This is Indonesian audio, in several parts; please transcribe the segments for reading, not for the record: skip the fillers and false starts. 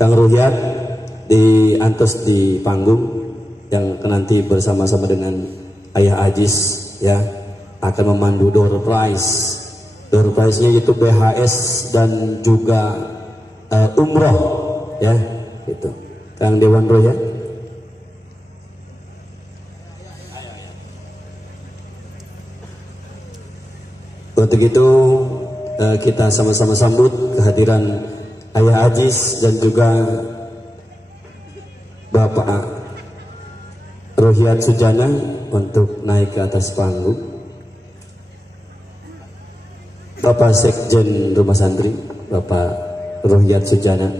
Kang Ruhyat diantos di panggung yang nanti bersama-sama dengan Ayah Ajis ya akan memandu door prize. Door prize-nya itu BHS dan juga umroh ya gitu. Kang Dewan Ruhyat. Untuk itu kita sama-sama sambut kehadiran Ayah Ajis dan juga Bapak Ruhyat Sujana untuk naik ke atas panggung. Bapak Sekjen Rumah Santri, Bapak Ruhyat Sujana.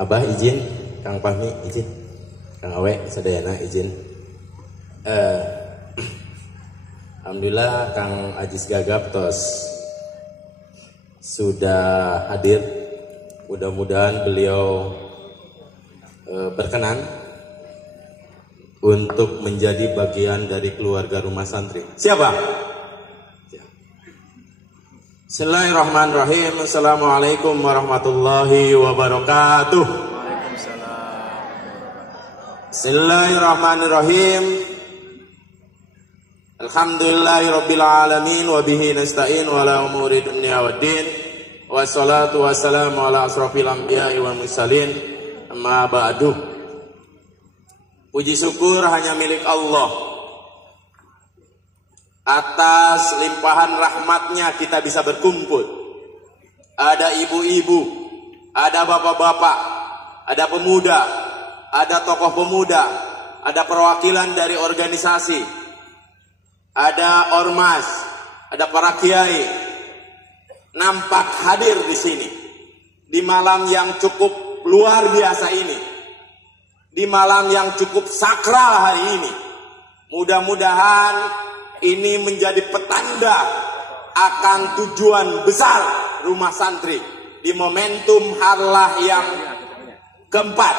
Abah izin, Kang Fahmi izin, Kang Awe sadayana izin. Alhamdulillah Kang Ajis Gagap tos sudah hadir. Mudah-mudahan beliau berkenan untuk menjadi bagian dari keluarga Rumah Santri. Siapa? Bismillahirrahmanirrahim. Assalamualaikum warahmatullahi wabarakatuh. Bismillahirrahmanirrahim. Alhamdulillahirabbil alamin wa bihi nasta'in wa la umuri dunya waddin. Wassalatu wassalamu ala asrofil anbiya'i wal mursalin. Amma ba'du. Puji syukur hanya milik Allah. Atas limpahan rahmatnya kita bisa berkumpul. Ada ibu-ibu, ada bapak-bapak, ada pemuda, ada tokoh pemuda, ada perwakilan dari organisasi, ada ormas, ada para kiai. Nampak hadir di sini di malam yang cukup luar biasa ini, di malam yang cukup sakral hari ini. Mudah-mudahan ini menjadi petanda akan tujuan besar Rumah Santri di momentum harlah yang keempat.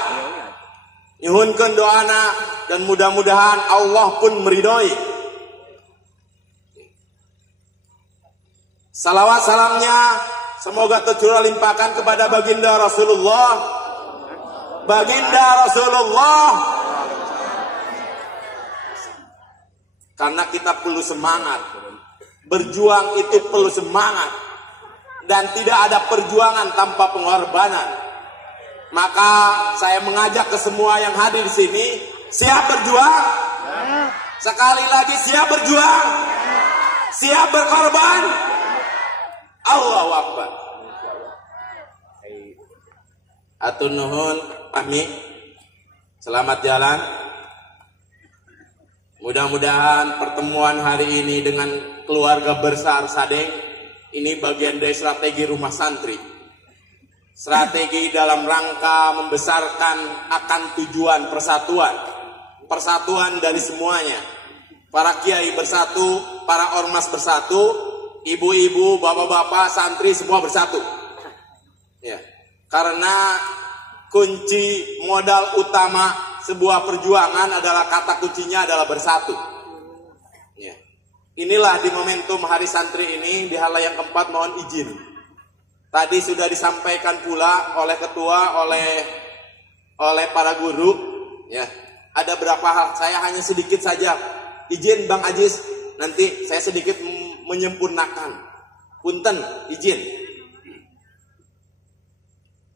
Nyuhunkeun doana dan mudah-mudahan Allah pun meridhoi. Salawat salamnya semoga tercurah limpahkan kepada baginda Rasulullah. Baginda Rasulullah. Karena kita perlu semangat. Berjuang itu perlu semangat. Dan tidak ada perjuangan tanpa pengorbanan. Maka saya mengajak ke semua yang hadir di sini, siap berjuang? Sekali lagi siap berjuang? Siap berkorban? Allahu Akbar. Atur nuhun Fahmi. Selamat jalan. Mudah-mudahan pertemuan hari ini dengan keluarga besar Sadeng ini bagian dari strategi Rumah Santri. Strategi dalam rangka membesarkan akan tujuan persatuan. Persatuan dari semuanya. Para kiai bersatu, para ormas bersatu, ibu-ibu, bapak-bapak, santri semua bersatu. Ya. Karena kunci modal utama sebuah perjuangan adalah kata kuncinya adalah bersatu. Ya. Inilah di momentum Hari Santri ini di hala yang keempat mohon izin. Tadi sudah disampaikan pula oleh ketua, oleh para guru. Ya. Ada berapa hal, saya hanya sedikit saja. Izin Bang Ajis, nanti saya sedikit menyempurnakan. Punten, izin.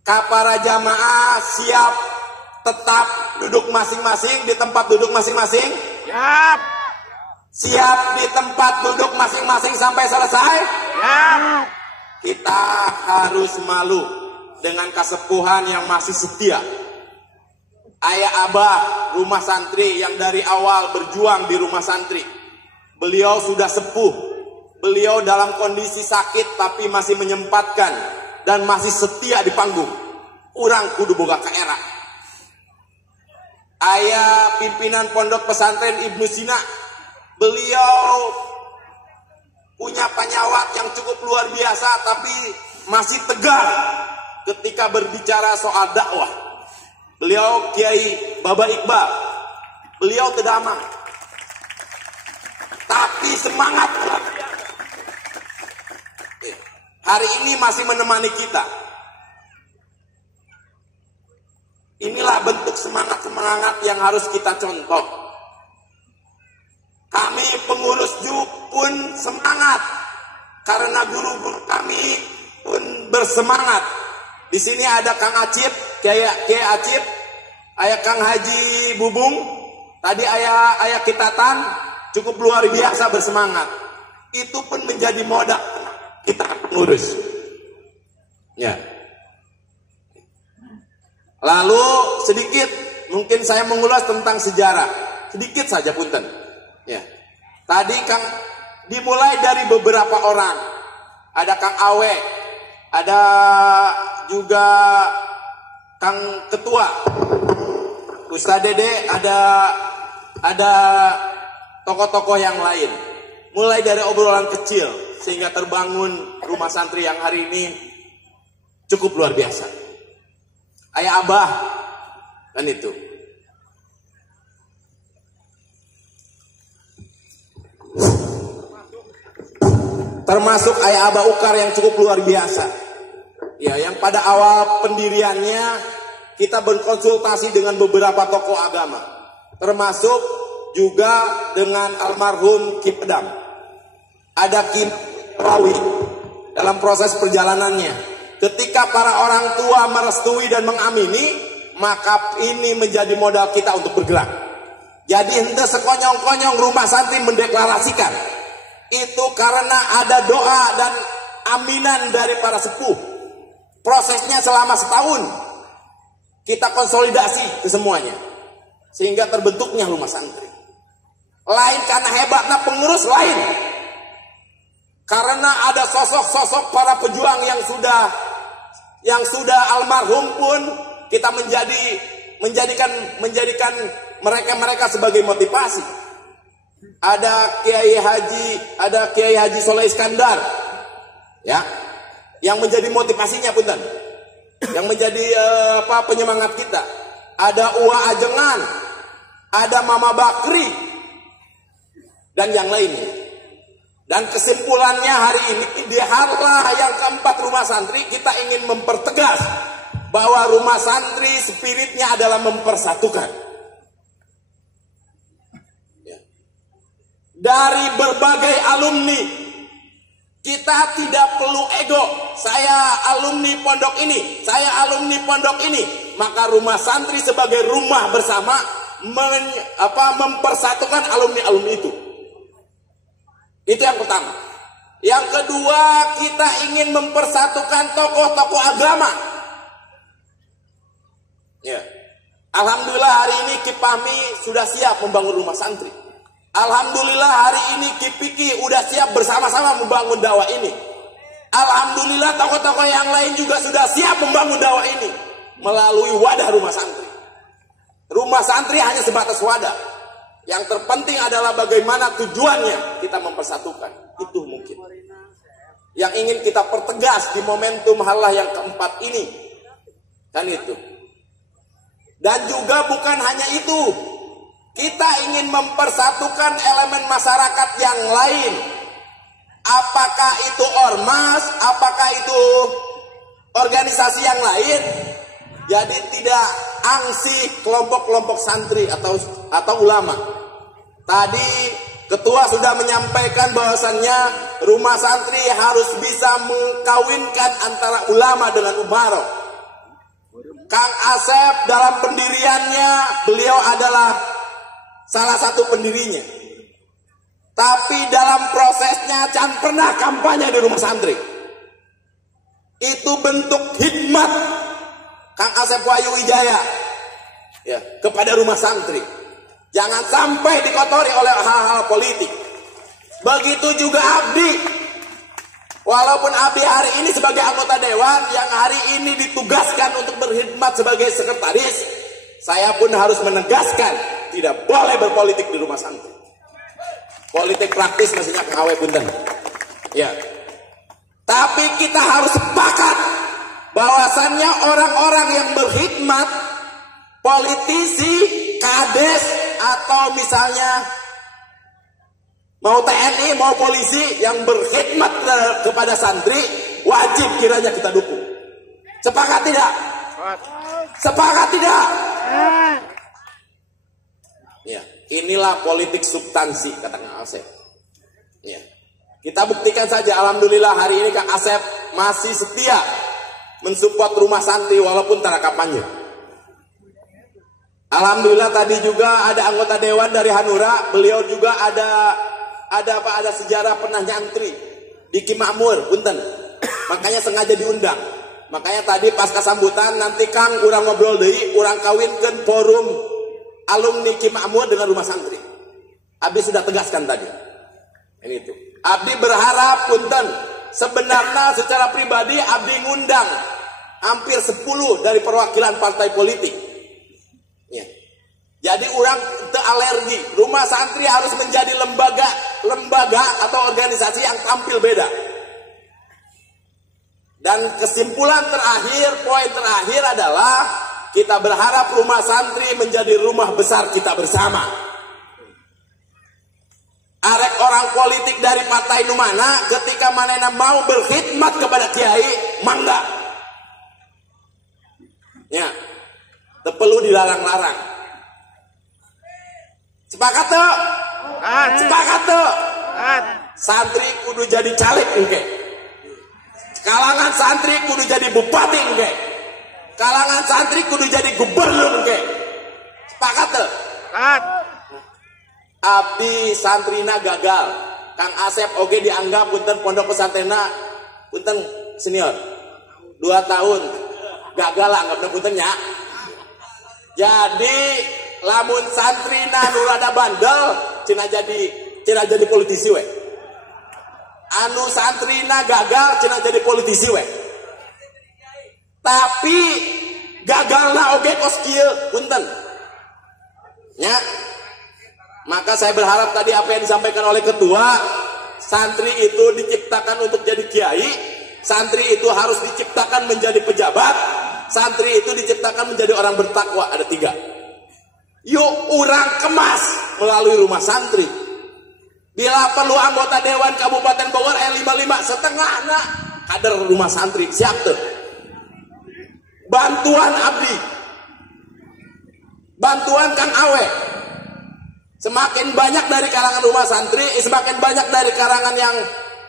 Para jamaah siap tetap duduk masing-masing di tempat duduk masing-masing? Siap. Siap di tempat duduk masing-masing sampai selesai? Siap. Kita harus malu dengan kesepuhan yang masih setia. Ayah Abah Rumah Santri yang dari awal berjuang di Rumah Santri. Beliau sudah sepuh. Beliau dalam kondisi sakit tapi masih menyempatkan dan masih setia di panggung. Urang kudu boga kaera. Ayah pimpinan Pondok Pesantren Ibnu Sina, beliau yang cukup luar biasa tapi masih tegar ketika berbicara soal dakwah. Beliau Kiai Baba Iqbal. Beliau terdamang, tapi semangat. Hari ini masih menemani kita. Inilah bentuk semangat yang harus kita contoh. Kami pengurus JUK pun semangat karena guru-guru kami pun bersemangat. Di sini ada Kang Acip, Kiai Acip, ayah Kang Haji Bubung, tadi ayah Kitatan, cukup luar biasa bersemangat. Itu pun menjadi modal kita ngurus. Ya. Lalu sedikit mungkin saya mengulas tentang sejarah. Sedikit saja punten. Ya. Tadi Kang dimulai dari beberapa orang. Ada Kang Awe, ada juga Kang Ketua, Ustaz Dede, ada tokoh-tokoh yang lain. Mulai dari obrolan kecil sehingga terbangun rumah santri yang hari ini cukup luar biasa. Ayah Abah dan itu. Termasuk Ayah Abah Ukar yang cukup luar biasa. Ya, yang pada awal pendiriannya kita berkonsultasi dengan beberapa tokoh agama, termasuk juga dengan almarhum Ki Pedam. Ada Ki Rawi dalam proses perjalanannya. Ketika para orang tua merestui dan mengamini, maka ini menjadi modal kita untuk bergerak. Jadi hendak sekonyong-konyong rumah santri mendeklarasikan. Itu karena ada doa dan aminan dari para sepuh. Prosesnya selama setahun. Kita konsolidasi ke semuanya. Sehingga terbentuknya rumah santri. Lain karena hebatnya pengurus, lain karena ada sosok-sosok para pejuang yang sudah almarhum pun kita menjadikan mereka sebagai motivasi. Ada Kiai Haji Soleh Iskandar, ya, yang menjadi motivasinya punten, yang menjadi penyemangat kita. Ada Uwa Ajengan, ada Mama Bakri, dan yang lainnya. Dan kesimpulannya hari ini di harlah yang keempat rumah santri, kita ingin mempertegas bahwa rumah santri spiritnya adalah mempersatukan. Ya. Dari berbagai alumni, kita tidak perlu ego. Saya alumni pondok ini, saya alumni pondok ini. Maka rumah santri sebagai rumah bersama mempersatukan alumni-alumni itu. Itu yang pertama. Yang kedua, kita ingin mempersatukan tokoh-tokoh agama. Ya. Alhamdulillah hari ini Kipami sudah siap membangun rumah santri. Alhamdulillah hari ini Kipiki sudah siap bersama-sama membangun dakwah ini. Alhamdulillah tokoh-tokoh yang lain juga sudah siap membangun dakwah ini melalui wadah rumah santri. Rumah santri hanya sebatas wadah. Yang terpenting adalah bagaimana tujuannya kita mempersatukan. Itu mungkin yang ingin kita pertegas di momentum harlah yang keempat ini. Dan itu. Dan juga bukan hanya itu. Kita ingin mempersatukan elemen masyarakat yang lain. Apakah itu ormas, apakah itu organisasi yang lain. Jadi tidak angsi kelompok-kelompok santri atau ulama. Tadi ketua sudah menyampaikan bahwasannya rumah santri harus bisa mengkawinkan antara ulama dengan umaro. Kang Asep dalam pendiriannya, beliau adalah salah satu pendirinya. Tapi dalam prosesnya jangan pernah kampanye di rumah santri. Itu bentuk hikmat Kang Asep Wahyu Wijaya, ya, kepada rumah santri. Jangan sampai dikotori oleh hal-hal politik. Begitu juga Abdi. Walaupun Abdi hari ini sebagai anggota dewan, yang hari ini ditugaskan untuk berkhidmat sebagai sekretaris, saya pun harus menegaskan tidak boleh berpolitik di rumah santri. Politik praktis maksudnya Kang Awe punten. Ya. Tapi kita harus sepakat bahwasannya orang-orang yang berkhidmat, politisi, kades, atau misalnya mau TNI, mau polisi yang berkhidmat kepada santri, wajib kiranya kita dukung. Sepakat tidak? Sepakat tidak? Ya, inilah politik substansi, kata Kang Asep. Ya. Kita buktikan saja, alhamdulillah hari ini Kang Asep masih setia mensupport rumah santri walaupun terakapannya. Alhamdulillah tadi juga ada anggota dewan dari Hanura, beliau juga ada sejarah pernah nyantri di Ki Makmur, punten. Makanya sengaja diundang. Makanya tadi pas kesambutan nanti Kang urang ngobrol deui, urang kawinkeun forum alumni Ki Makmur dengan rumah santri. Abdi sudah tegaskan tadi. Ini itu. Abdi berharap punten, sebenarnya secara pribadi Abdi ngundang hampir 10 dari perwakilan partai politik. Ya. Jadi orang alergi, rumah santri harus menjadi lembaga atau organisasi yang tampil beda. Dan kesimpulan terakhir, poin terakhir adalah kita berharap rumah santri menjadi rumah besar kita bersama. Arek orang politik dari partai numana ketika manena mau berkhidmat kepada kiai, mangga. Ya, perlu dilarang-larang. Sepakat tuh? Sepakat tuh? Santri kudu jadi caleg engke. Kalangan santri kudu jadi bupati engke. Kalangan santri kudu jadi gubernur engke. Sepakat tuh? Abdi santrina gagal. Kang Asep oge dianggap punten pondok pesantrenna punten senior 2 tahun gagal lah anggapna punten nya. Jadi lamun santrina nu rada bandel cenah jadi politisi we. Anu santrina gagal cenah jadi politisi we. Tapi gagalna oge kos kieu punten. Nya. Maka saya berharap tadi apa yang disampaikan oleh ketua, santri itu diciptakan untuk jadi kiai, santri itu harus diciptakan menjadi pejabat, santri itu diciptakan menjadi orang bertakwa. Ada 3. Yuk orang kemas melalui rumah santri. Bila perlu anggota Dewan Kabupaten Bogor 55 setengahnya kader rumah santri. Siap tuh. Bantuan Abdi. Bantuan Kang Awe. Semakin banyak dari kalangan rumah santri, semakin banyak dari kalangan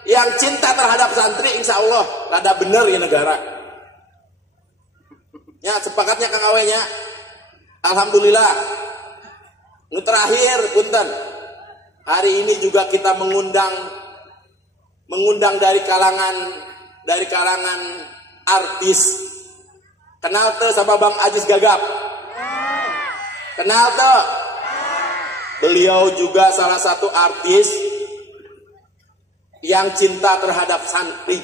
yang cinta terhadap santri, insya Allah rada bener ya negara. Ya sepakatnya Kang Awe-nya. Alhamdulillah. Ini terakhir punten. Hari ini juga kita mengundang dari kalangan artis. Kenal tuh sama Bang Ajis Gagap? Kenal tuh? Beliau juga salah satu artis yang cinta terhadap santri.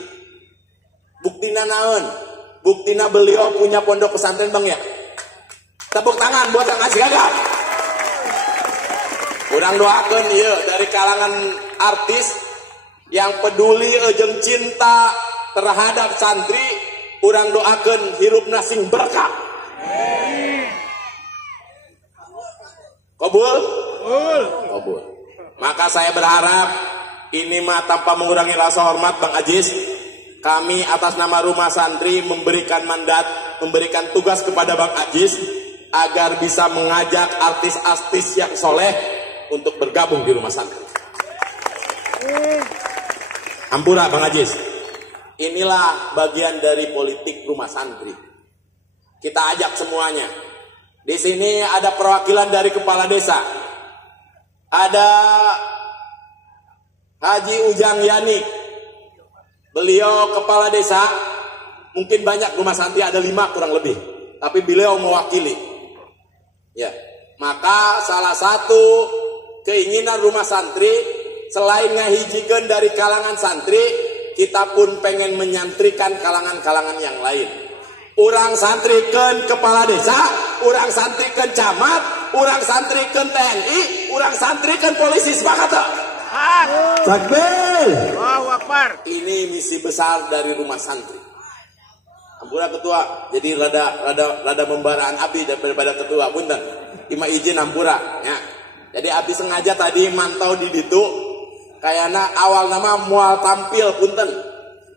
Buktina naon? Buktina beliau punya pondok pesantren Bang ya. Tepuk tangan buat Kang Ajis Gagap. Urang doakeun ieu dari kalangan artis yang peduli jeung cinta terhadap santri, urang doakeun hirupna sing berkah. Kabul? Kabul. Maka saya berharap ini mah tanpa mengurangi rasa hormat Bang Ajis, kami atas nama rumah santri memberikan mandat, memberikan tugas kepada Bang Ajis agar bisa mengajak artis-artis yang soleh untuk bergabung di rumah santri. Ampura Bang Ajis. Inilah bagian dari politik rumah santri. Kita ajak semuanya. Di sini ada perwakilan dari kepala desa. Ada Haji Ujang Yani. Beliau kepala desa. Mungkin banyak rumah santri, ada 5 kurang lebih. Tapi beliau mewakili. Ya. Maka salah satu keinginan rumah santri, selain ngahijikeun dari kalangan santri, kita pun pengen menyantrikan kalangan-kalangan yang lain. Urang santrikeun kepala desa, urang santrikeun camat, urang santrikeun TNI, urang santrikeun polisi. Sepakat tak? Takbir. Ini misi besar dari rumah santri. Ampura ketua, jadi rada membaraan abdi daripada ketua, punten. Ima izin ampura, ya. Jadi abdi sengaja tadi mantau di ditu, kayaknya awal nama mual tampil, punten.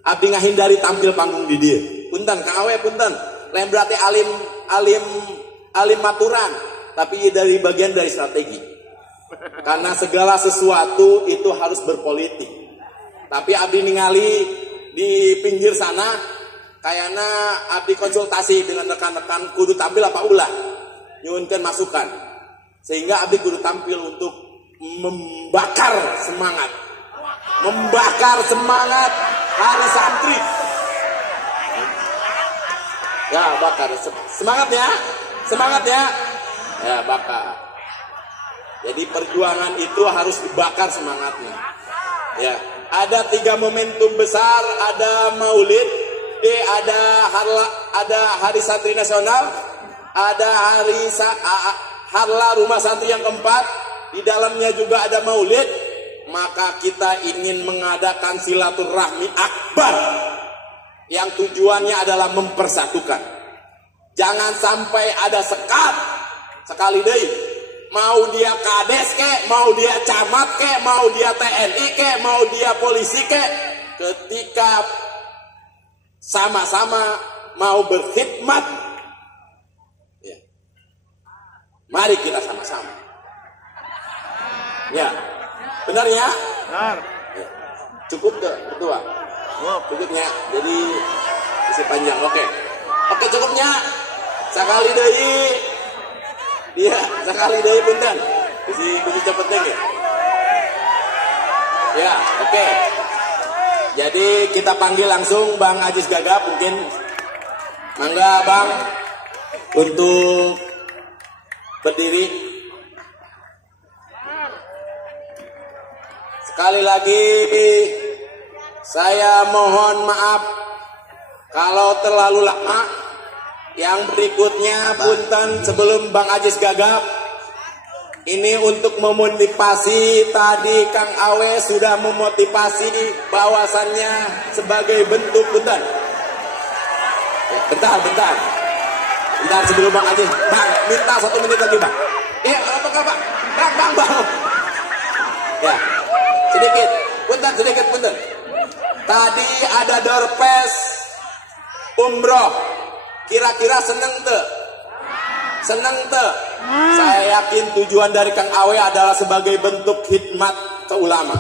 Abdi ngahindari tampil panggung di dia, punten. Kang Awe punten. Lain berarti alim maturan, tapi dari bagian dari strategi. Karena segala sesuatu itu harus berpolitik. Tapi abdi ningali di pinggir sana. Kayaknya abdi konsultasi dengan rekan-rekan kudu tampil apa ulah nyuwunkeun masukan sehingga abdi kudu tampil untuk membakar semangat hari santri ya, bakar semangat ya ya, bakar. Jadi perjuangan itu harus dibakar semangatnya ya. Ada 3 momentum besar, ada maulid, ada hari santri nasional, ada harla rumah santri yang keempat, di dalamnya juga ada maulid. Maka kita ingin mengadakan silaturahmi akbar yang tujuannya adalah mempersatukan. Jangan sampai ada sekat sekali deui, mau dia kades ke, mau dia camat ke, mau dia TNI ke, mau dia polisi ke, ketika sama-sama mau berkhidmat ya, mari kita sama-sama ya, benar ya? Benar ya. Cukup ke berdua? Cukupnya, jadi isi panjang. Oke, cukupnya sekali deui dia, sekali deui punten isi cepet deh ya. Oke. Jadi kita panggil langsung Bang Ajis Gagap, mungkin mangga Bang untuk berdiri. Sekali lagi saya mohon maaf kalau terlalu lama. Yang berikutnya punten sebelum Bang Ajis Gagap. Ini untuk memotivasi, tadi Kang Awe sudah memotivasi bahwasannya sebagai bentuk bentar sebelum Bang Ajis. Bang, minta 1 menit lagi Bang. Iya, apa Bang? Bang. Ya, sedikit punten. Tadi ada Dorpes umroh. Kira-kira seneng teu? Saya yakin tujuan dari Kang Awe adalah sebagai bentuk khidmat ke ulama.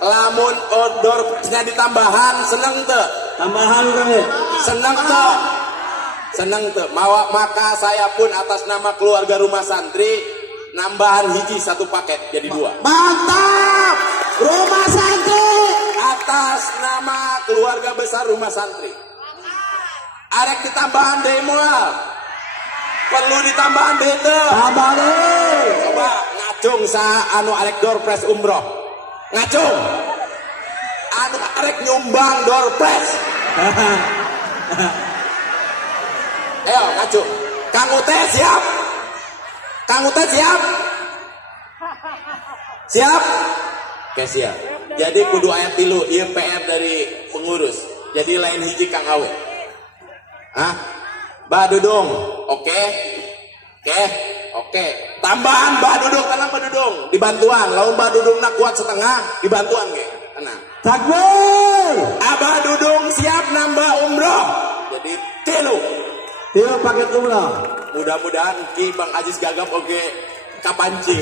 Lamun ordernya ditambahan, seneng teu? Tambahan Kang. Seneng teu? Maka saya pun atas nama keluarga rumah santri nambahan hiji 1 paket jadi 2. Mantap! Rumah santri atas nama keluarga besar rumah santri. Arek ditambahan deui moal. Perlu ditambahan bete. Tambah deh. Coba ngacung sa anu arek Dorpres umroh. Ngacung. Anu arek nyumbang Dorpres. Ayo ngacung. Kang Ute siap? Siap? Oke siap. Jadi kudu ayat 3 ieu PR dari pengurus. Jadi lain hiji Kang Awe. Hah? Mbak Dudung, oke. Tambahan Mbak Dudung, tenang Mbak Dudung, dibantuan. Lalu Mbak Dudung nak kuat setengah, dibantuan ke, tenang. Takbir. Abah Dudung siap nambah umroh. Jadi 3 paket umroh. Mudah-mudahan Ki Bang Ajis Gagap oke kapancing.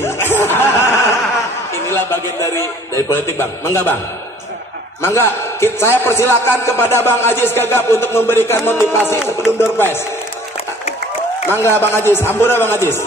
Inilah bagian dari politik Bang. Mangga, saya persilakan kepada Bang Ajis Gagap untuk memberikan motivasi sebelum Dorpes. Mangga Bang Ajis, hampura Bang Ajis.